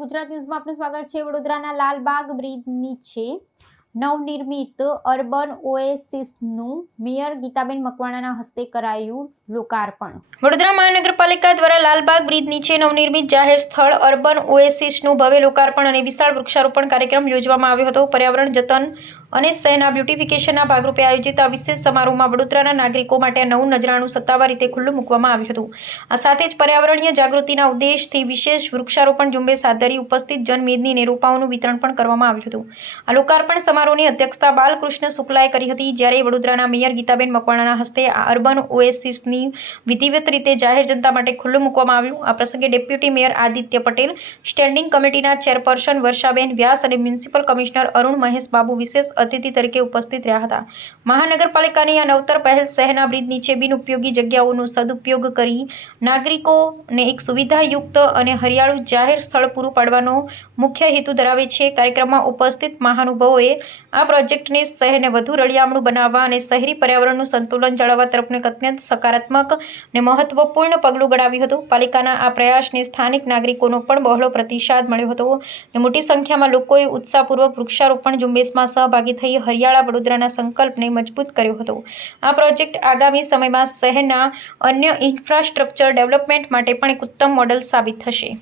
ગુજરાત ન્યૂઝમાં આપનું સ્વાગત છે। વડોદરાના લાલબાગ બ્રિજ નીચે નવનિર્મિત અર્બન ઓએસિસનું મેયર ગીતાબેન મકવાણાના હસ્તે કરાયું લોકાર્પણ। વડોદરા મહાનગરપાલિકા દ્વારા લાલબાગ બ્રિજ નીચે નવનિર્મિત જાહેર સ્થળ અર્બન ઓએસિસનું ભવ્ય લોકાર્પણ અને વિશાળ વૃક્ષારોપણ કાર્યક્રમ યોજવામાં આવ્યો હતો। પર્યાવરણ જતન અને શહેરના બ્યુટિફિકેશનના ભાગરૂપે આયોજિત આ વિશેષ સમારોહમાં વડોદરાના નાગરિકો માટે નવું નજરાણું સત્તાવાર રીતે ખુલ્લું મૂકવામાં આવ્યું હતું। આ સાથે જ પર્યાવરણીય જાગૃતિના ઉદ્દેશથી વિશેષ વૃક્ષારોપણ ઝુંબેશ હાથ ધરી ઉપસ્થિત જનમેદનીને રોપાઓનું વિતરણ પણ કરવામાં આવ્યું હતું। આ લોકાર્પણ સમારોહની અધ્યક્ષતા બાલકૃષ્ણ શુક્લાએ કરી હતી, જ્યારે વડોદરાના મેયર ગીતાબેન મકવાણાના હસ્તે આ અર્બન ઓએસિસની વિધિવત રીતે જાહેર જનતા માટે ખુલ્લું મૂકવામાં આવ્યું। આ પ્રસંગે deputy mayor Aditya Patel, standing કમિટીના ચેરપર્સન વર્ષાબેન વ્યાસ અને મ્યુનિસિપલ કમિશનર અરુણ મહેશ બાબુ વિશેષ અતિથિ તરીકે ઉપસ્થિત રહ્યા હતા। મહાનગરપાલિકાની આ નવતર પહેલ શહેરના બ્રિજ નીચે બિનઉપયોગી જગ્યાઓનો સદુપયોગ કરી નાગરિકોને એક સુવિધાયુક્ત અને હરિયાળું જાહેર સ્થળ પૂરું પાડવાનો મુખ્ય હેતુ ધરાવે છે। કાર્યક્રમમાં ઉપસ્થિત મહાનુભાવોએ આ પ્રોજેક્ટને શહેરને વધુ રળિયામણું બનાવવા અને શહેરી પર્યાવરણનું સંતુલન જાળવવા તરફનું એક અત્યંત સકારાત્મક અને મહત્વપૂર્ણ પગલું ગણાવ્યું હતું। પાલિકાના આ પ્રયાસને સ્થાનિક નાગરિકોનો પણ બહોળો પ્રતિસાદ મળ્યો હતો અને મોટી સંખ્યામાં લોકોએ ઉત્સાહપૂર્વક વૃક્ષારોપણ ઝુંબેશમાં સહભાગી થઈ હરિયાળા વડોદરાના સંકલ્પને મજબૂત કર્યો હતો। આ પ્રોજેક્ટ આગામી સમયમાં શહેરના અન્ય ઇન્ફ્રાસ્ટ્રક્ચર ડેવલપમેન્ટ માટે પણ એક ઉત્તમ મોડેલ સાબિત થશે।